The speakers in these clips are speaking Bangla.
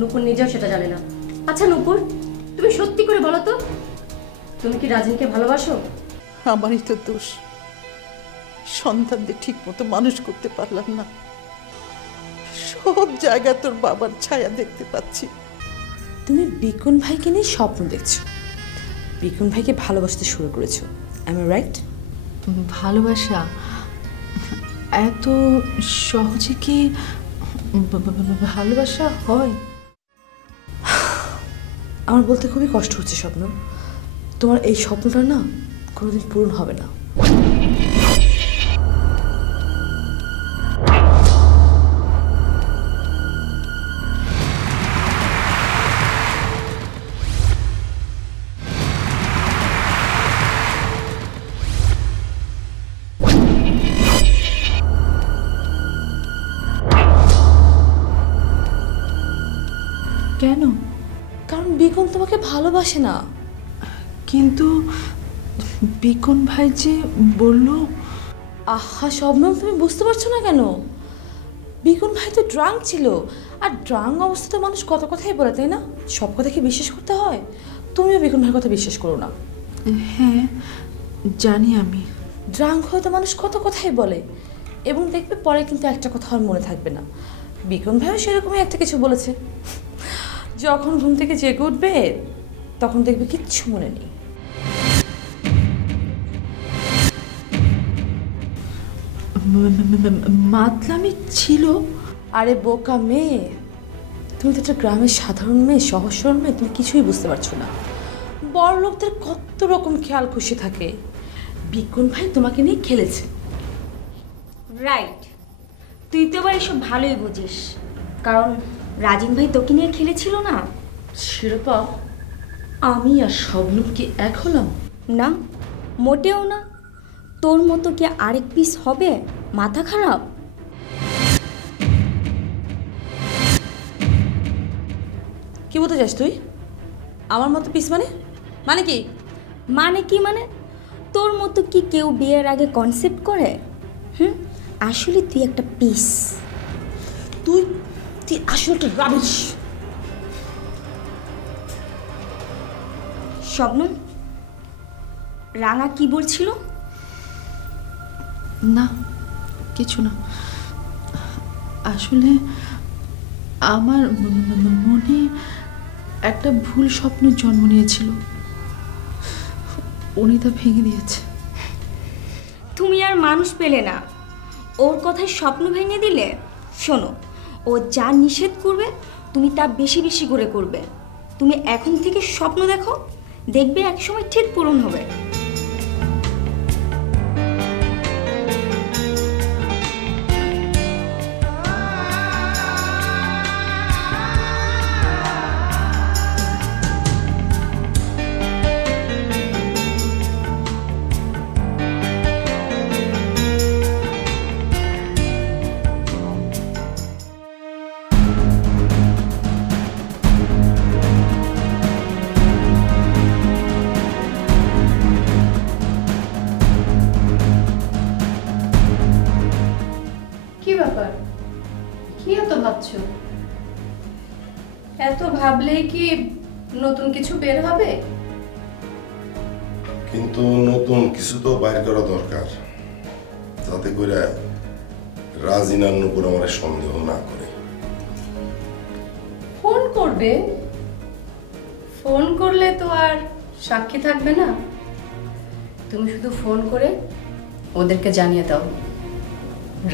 নূপুর নিজেও সেটা জানে না। আচ্ছা নূপুর, তুমি সত্যি করে বলো তো, তুমি কি রাজিনকে ভালোবাসো? আমারই তো দোষ, সন্তানদের ঠিক মতো মানুষ করতে পারলাম না। সব জায়গায় তোর বাবার ছায়া দেখতে পাচ্ছি। তুমি বিকুন ভাইকে নিয়ে স্বপ্ন দেখছো, বিকুন ভাইকে ভালোবাসতে শুরু করেছো, আই এম রাইট? ভালোবাসা এত সহজে কি ভালোবাসা হয়? আমার বলতে খুবই কষ্ট হচ্ছে স্বপ্ন, তোমার এই স্বপ্নটা না কোনোদিন পূরণ হবে না। কেন? কারণ বিকুন তোমাকে ভালোবাসে না। কিন্তু বিকুন ভাই যে বলল। আহা শবনম, তুমি বুঝতে পারছো না কেন? বিকুন ভাই তো ড্রাঙ্ক ছিল, আর ড্রাঙ্ক অবস্থাতে মানুষ কত কথাই বলে, তাই না? সব কথা কি বিশ্বাস করতে হয়? তুমিও বিকুন ভাইয়ের কথা বিশ্বাস করো না। হ্যাঁ জানি আমি। ড্রাঙ্ক হয়তো মানুষ কত কথাই বলে, এবং দেখবে পরে কিন্তু একটা কথা আর মনে থাকবে না। বিকুন ভাইও সেরকমই একটা কিছু বলেছে, যখন ঘুম থেকে জেগে উঠবে তখন দেখবে কিচ্ছু মনে নেই। মাতলামি ছিল? আরে বোকা মেয়ে, তুমি তো একটা গ্রামের সাধারণ মেয়ে, সহজ সরল মেয়ে, তুমি কিছুই বুঝতে পারছো না। বড় লোকদের কত রকম খেয়াল খুশি থাকে। বিকুন ভাই তোমাকে নিয়ে খেলেছে। রাইট, তুই তো এবার এসব ভালোই বুঝিস, কারণ রাজিন ভাই তোকে নিয়ে খেলেছিল না। শিরোপা, আমি আর শবনম কি এক হলাম? না, মোটেও না। তোর মতো কি আরেক পিস হবে? মাথা খারাপ? কি বলতে চাস তুই? আমার মতো পিস মানে? মানে কি? মানে কি মানে? তোর মতো কি কেউ বিয়ের আগে কনসেপ্ট করে? আসলে তুই একটা পিস। তুই তুই আসলে একটা রাবিশ। শবনম, রাঙা কি বলছিল? না কিছু না, আসলে আমার মনে একটা ভুল স্বপ্ন জন্ম নিয়েছিল, উনি তা ভেঙে দিয়েছে। তুমি আর মানুষ পেলে না, ওর কথায় স্বপ্ন ভেঙে দিলে। শোনো, ও যা নিষেধ করবে তুমি তা বেশি বেশি করে করবে। তুমি এখন থেকে স্বপ্ন দেখো, দেখবে একসময় ঠিক পূরণ হবে। কি এত ভাবছো? এত ভাবলেই কি নতুন কিছু বের হবে? কিন্তু নতুন কিছু তো বাইর করা দরকার, যাতে করে রাজিনার নুপুর আমার সন্দেহ না করে। ফোন করবে? ফোন করলে তো আর সাক্ষী থাকবে না। তুমি শুধু ফোন করে ওদেরকে জানিয়ে দাও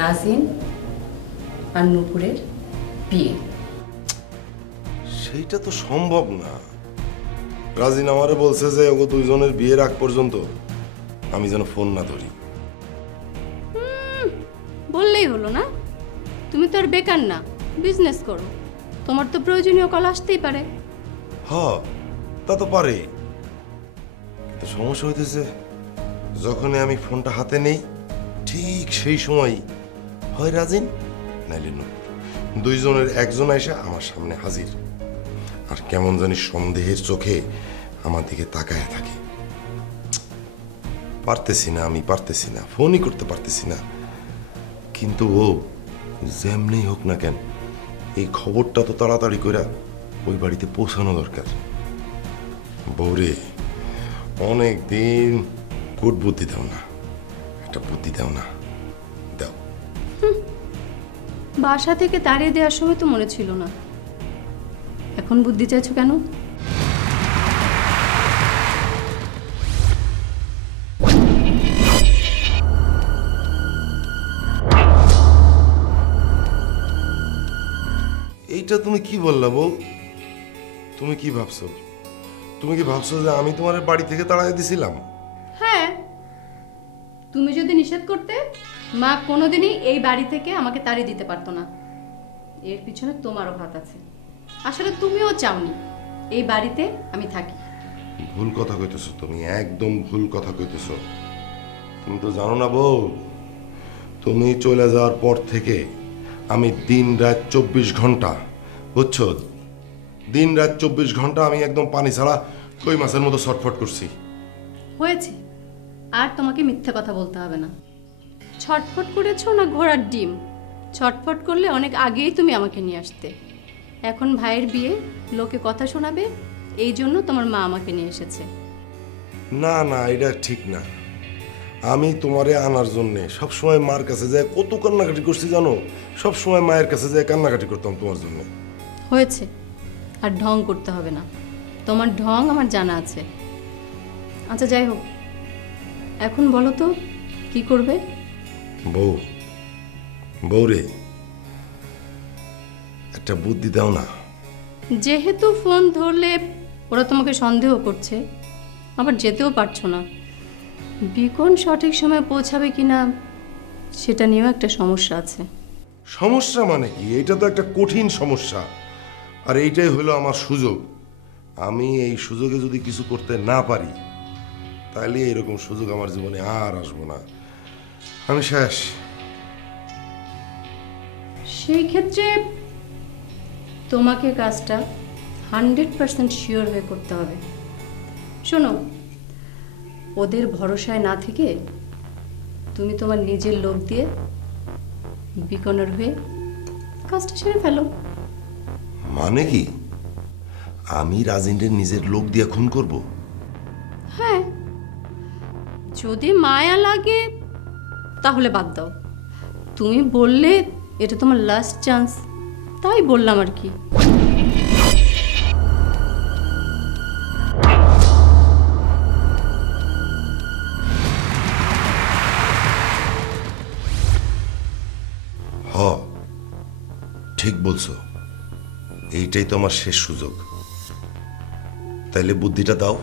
রাজিন আর নূপুরের বিয়ে। সেইটা তো সম্ভব না। রাজিন আমারে বলছে যে ওগো দুইজনের বিয়ের আগ পর্যন্ত আমি যেন ফোন না ধরি। বললেই হলো না? তুমি তো আর বেকার না, বিজনেস করো, তোমার তো প্রয়োজনীয় কল আসতেই পারে। হ্যাঁ তা তো পারে, কিন্তু সমস্যা হইতেছে যখনই আমি ফোনটা হাতে নেই ঠিক সেই সময় হয় রাজিন নাইলে নূপুর, দুইজনের একজন এসে আমার সামনে হাজির, আর কেমন জানি সন্দেহের চোখে আমার দিকে তাকায় থাকে। পারতেছি না, আমি পারতেছি না, ফোনই করতে পারতেছি না। কিন্তু ও যেমনি হোক না কেন এই খবরটা তো তাড়াতাড়ি করে ওই বাড়িতে পৌঁছানো দরকার। বউরে অনেক দিন কোট বুদ্ধি দাও না, একটা বুদ্ধি দাও না, দাও। বাসা থেকে তাড়িয়ে দেওয়ার সময় তো মনে ছিল না, এখন বুদ্ধি চাইছো কেন? এইটা তুমি কি বললা বউ? তুমি কি ভাবছো? তুমি কি ভাবছো যে আমি তোমার বাড়ি থেকে তাড়াই দিছিলাম? হ্যাঁ, তুমি যদি নিষেধ করতে মা কোনোদিনই এই বাড়ি থেকে আমাকে তাড়িয়ে দিতে পারতো না। এর পিছনে তোমারও হাত আছে। আসলে তুমিও চাওনি এই বাড়িতে আমি থাকি। ভুল কথা কইতেছো তুমি, একদম ভুল কথা কইতেছো। তুমি তো জানো না বউ, তুমি চলে যাওয়ার পর থেকে আমি দিন রাত 24 ঘন্টা, বুঝছো, দিন রাত 24 ঘন্টা আমি একদম পানি ছাড়া কই মাছের মতো ছটফট করছি। হয়েছে, আর তোমাকে মিথ্যা কথা বলতে হবে না। ছটফট করেছো না ঘোড়ার ডিম? ছটফট করলে অনেক আগেই তুমি আমাকে নিয়ে আসতে। এখন ভাইয়ের বিয়ে, লোকে কথা শোনাবে, এই জন্য তোমার মা আমাকে নিয়ে এসেছে। না না, এটা ঠিক না। আমি তোমারে আনার জন্যে সবসময় মার কাছে যায় কত কান্নাকাটি করছি জানো? সবসময় মায়ের কাছে যায় কান্নাকাটি করতাম তোমার জন্য। হয়েছে, আর ঢং করতে হবে না, তোমার ঢং আমার জানা আছে। আচ্ছা যাই হোক, এখন বলো তো কি করবে? বউ, বউরে একটা বুদ্ধি দাও না। যেহেতু ফোন ধরলে ওরা তোমাকে সন্দেহ করছে, আবার যেতেও পারছো না, বিকন সঠিক সময় পৌঁছাবে কিনা সেটা নিয়েও একটা সমস্যা আছে। সমস্যা মানে কি? এটা তো একটা কঠিন সমস্যা, আর এইটাই হলো আমার সুযোগ। আমি এই সুযোগে যদি কিছু করতে না পারি, তাহলে এরকম সুযোগ আমার জীবনে আর আসবো না, আমি শেষ। সেই ক্ষেত্রে তোমাকে কাজটা 100% শিওর হয়ে করতে হবে। শোনো, ওদের ভরসায় না থেকে তুমি তোমার নিজের লোক দিয়ে বিকনের হয়ে কাজটা সেরে ফেলো। মানে কি? আমি রাজিনের নিজের লোক দিয়ে খুন করব? হ্যাঁ, যদি মায়া লাগে তাহলে বাদ দাও। তুমি বললে এটা তোমার লাস্ট চান্স, তাই বললাম আর কি। ঠিক বলছো, এইটাই তো আমার শেষ সুযোগ। তাইলে বুদ্ধিটা দাও।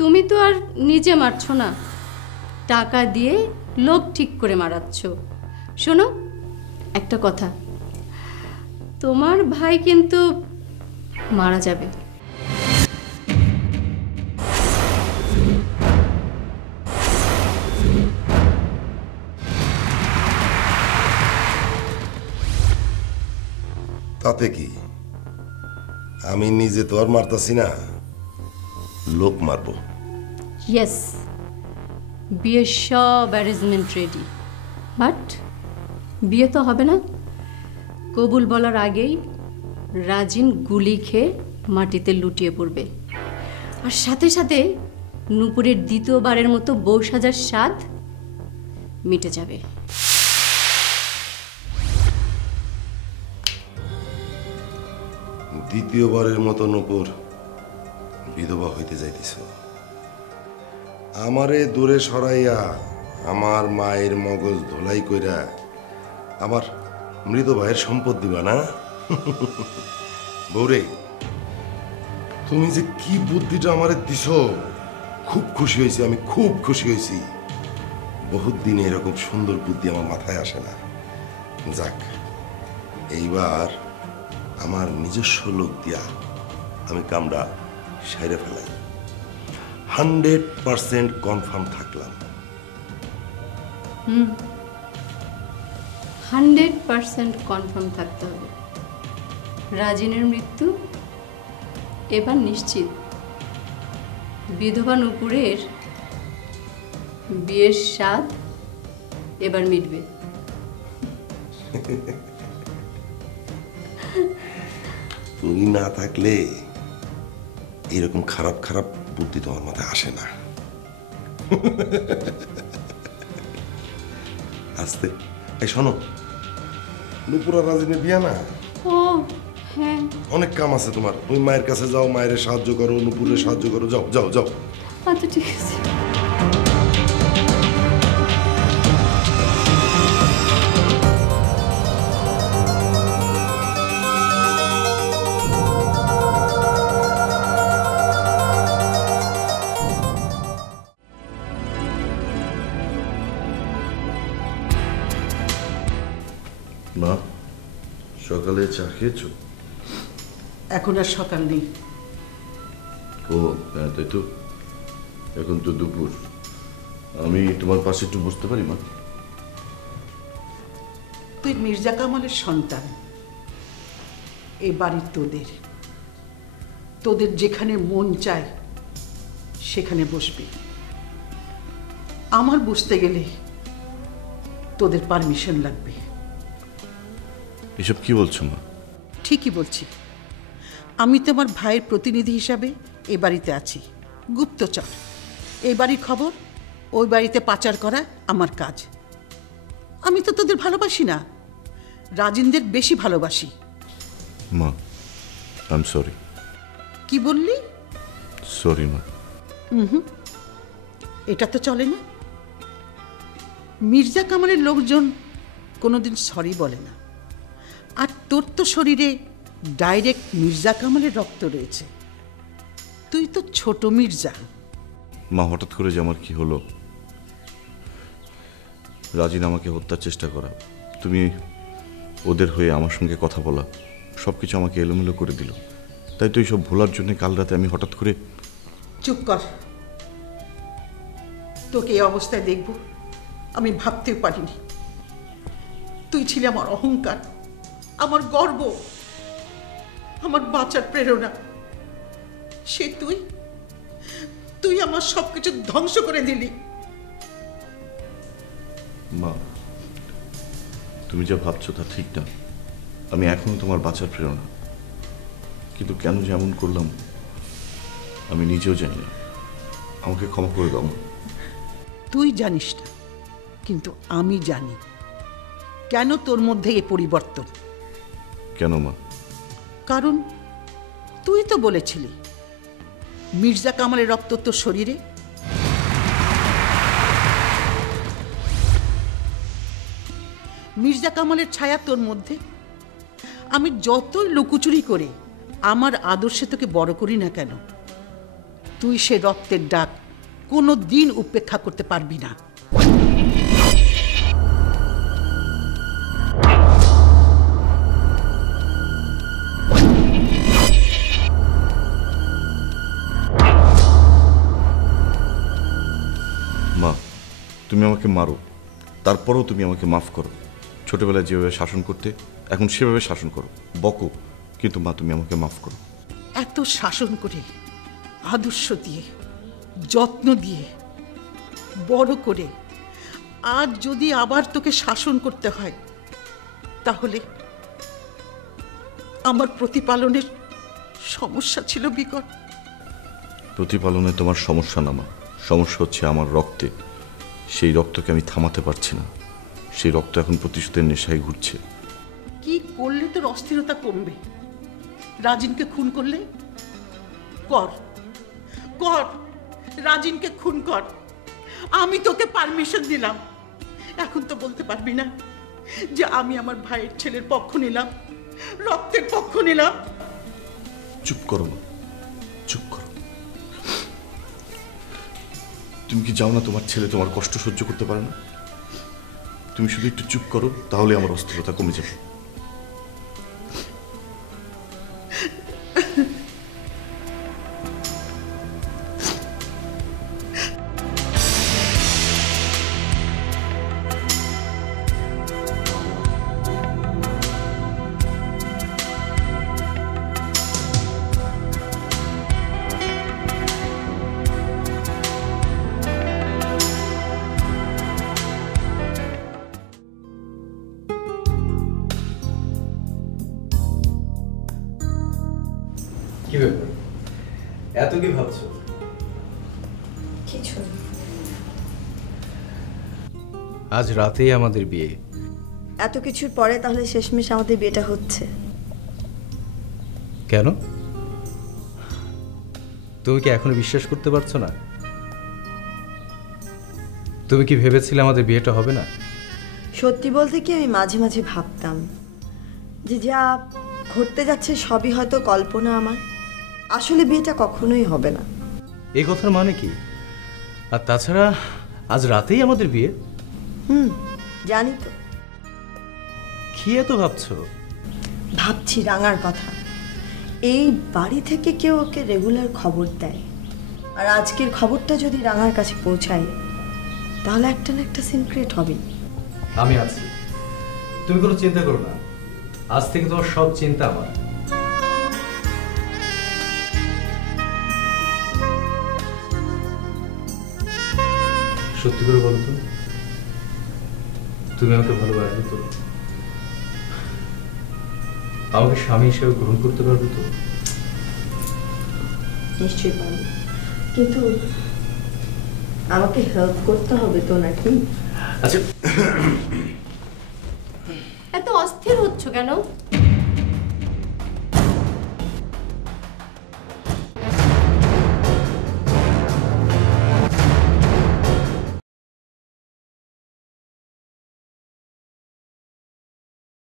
তুমি তো আর নিজে মারছো না, টাকা দিয়ে লোক ঠিক করে মারাচ্ছ। শোনো একটা কথা, তোমার ভাই কিন্তু মারা যাবে। তাতে কি? আমি নিজে তো আর মারতাছি না, লোক মারবো। ইয়েস, বিয়ের সব অ্যারেঞ্জমেন্ট রেডি, বাট বিয়ে তো হবে না। কবুল বলার আগেই রাজিন গুলি খেয়ে মাটিতে লুটিয়ে পড়বে, আর সাথে সাথে নূপুরের দ্বিতীয়বারের মতো বউ সাজার স্বাদ মিটে যাবে। দ্বিতীয়বারের মতো নূপুর বিধবা হইতে যাইতেছ? আমারে দূরে সরাইয়া আমার মায়ের মগজ ধোলাই কইরা আমার মৃত ভাইয়ের সম্পদ দিবা না? বৌরে, তুমি যে কি বুদ্ধিটা আমারে দিছ, খুব খুশি হয়েছি, আমি খুব খুশি হয়েছি। বহুত দিনে এরকম সুন্দর বুদ্ধি আমার মাথায় আসে না। যাক, এইবার আমার নিজস্ব লোক দিয়া আমি কামটা সাইরে ফেলাই। 100% কনফার্ম থাকলাম। 100% কনফার্ম থাকতে হবে। রাজিনের মৃত্যু এবার নিশ্চিত। বিধবা নূপুরের বিয়ের স্বাদ এবার মিটবে। তুমি না থাকলে এরকম খারাপ খারাপ বুদ্ধি তোমার মাথায় আসে না। আস্তে, এই শোনো, নুপুর আর রাজিনের বিয়া না, ও হ্যাঁ, অনেক কাম আছে তোমার। তুমি মায়ের কাছে যাও, মায়ের সাহায্য করো, নুপুরের সাহায্য করো, যাও যাও যাও। আচ্ছা ঠিক আছে। মা, সকালে চা খেয়েছো? এখন আর সকাল নেই। ও হ্যাঁ, তাই তো। এখন তো দুপুর। আমি তোমার পাশে একটু বসতে পারি মা? তুই মির্জা কামালের সন্তান, এই বাড়ির তোদের, তোদের যেখানে মন চায় সেখানে বসবি। আমার বসতে গেলে তোদের পারমিশন লাগবে। এসব কি বলছো মা? ঠিকই বলছি। আমি তো আমার ভাইয়ের প্রতিনিধি হিসাবে এ বাড়িতে আছি, গুপ্তচর। এই বাড়ির খবর ওই বাড়িতে পাচার করা আমার কাজ। আমি তো তোদের ভালোবাসি না, রাজিনদের বেশি ভালোবাসি। মা, আই এম সরি। কি বললি? সরি মা। এটা তো চলে না। মির্জা কামালের লোকজন কোনোদিন সরি বলে না। আর তোর তো শরীরে ডাইরেক্ট মির্জা কামালের রক্ত রয়েছে। তুই তো ছোট মির্জা। মা, হঠাৎ করে যে আমার কি হলো, রাজিন আমাকে হত্যার চেষ্টা করা, তুমি ওদের হয়ে আমার সঙ্গে কথা বলা, সব কিছু আমাকে এলোমেলো করে দিল। তাই তো এইসব ভোলার জন্য কাল রাতে আমি হঠাৎ করে... চুপ কর। তোকে এই অবস্থায় দেখব আমি ভাবতেও পারিনি। তুই ছিলি আমার অহংকার, আমার গর্ব, আমার বাঁচার প্রেরণা। সে তুই তুই আমার সবকিছু ধ্বংস করে দিলি। মা, তুমি যা ভাবছো তা ঠিক না। আমি এখনো তোমার বাঁচার প্রেরণা, কিন্তু কেন যে এমন করলাম আমি নিজেও জানি না। আমাকে ক্ষমা করে দাও। তুই জানিস না, কিন্তু আমি জানি কেন তোর মধ্যে এই পরিবর্তন। কেন মা? কারণ তুই তো বলেছিলি মির্জা কামালের রক্ত তোর শরীরে। মির্জা কামালের ছায়া তোর মধ্যে। আমি যতই লুকোচুরি করে আমার আদর্শে তোকে বড় করি না কেন, তুই সে রক্তের ডাক কোনো দিন উপেক্ষা করতে পারবি না। মা, তুমি আমাকে মারো, তারপরেও তুমি আমাকে মাফ করো। ছোটবেলায় যেভাবে শাসন করতে এখন সেভাবে শাসন করো, বকো, কিন্তু মা তুমি আমাকে মাফ করো। এত শাসন করে, আদর্শ দিয়ে, যত্ন দিয়ে বড় করে আজ যদি আবার তোকে শাসন করতে হয়, তাহলে আমার প্রতিপালনের সমস্যা ছিল বিকট। প্রতিপালনে তোমার সমস্যা না মা, সমস্যা হচ্ছে আমার রক্তে। সেই রক্তকে আমি থামাতে পারছি না। সেই রক্ত এখন প্রতিশোধের নেশায় ঘুরছে। কি করলে তোর অস্থিরতা কমবে? রাজিনকে খুন করলে কর, কর, রাজিনকে খুন কর। আমি তোকে পারমিশন দিলাম। এখন তো বলতে পারবি না যে আমি আমার ভাইয়ের ছেলের পক্ষ নিলাম, রক্তের পক্ষ নিলাম। চুপ করো মা, চুপ করো। তুমি কি যাও না তোমার ছেলে তোমার কষ্ট সহ্য করতে পারে না? তুমি শুধু একটু চুপ করো, তাহলে আমার অস্থিরতা কমে যাবে। এত কি ভাবছো? কিছু না। আজ রাতেই আমাদের বিয়ে। এত কিছুর পরে তাহলে শেষমেশ আমাদের বিয়েটা হচ্ছে? কেন? তুমি কি এখনো বিশ্বাস করতে পারছো না? তুমি কি ভেবেছিলে আমাদের বিয়েটা হবে না? সত্যি বলতে কি আমি মাঝে মাঝে ভাবতাম যে যা ঘটতে যাচ্ছে সবই হয়তো কল্পনা আমার, আসলে বিয়েটা কখনোই হবে না। এই কথার মানে কি? আর তাছাড়া আজ রাতেই আমাদের বিয়ে। জানি তো। কি এত ভাবছো? ভাবছি রাঙার কথা। এই বাড়ি থেকে কেউ ওকে রেগুলার খবর দেয়, আর আজকের খবরটা যদি রাঙার কাছে পৌঁছায় তাহলে একটা না একটা সিন ক্রিয়েট হবে। আমি আছি, তুমি কোনো চিন্তা করো না। আজ থেকে তোমার সব চিন্তা আমার। সত্যি করে বলো তো, তুমি আমাকে ভালোবাসবে তো? আমাকে স্বামী হিসেবে গ্রহণ করতে পারবে তো? নিশ্চয়ই পারবো, কিন্তু আমাকে হেল্প করতে হবে তো নাকি? আচ্ছা, এত অস্থির হচ্ছ কেন?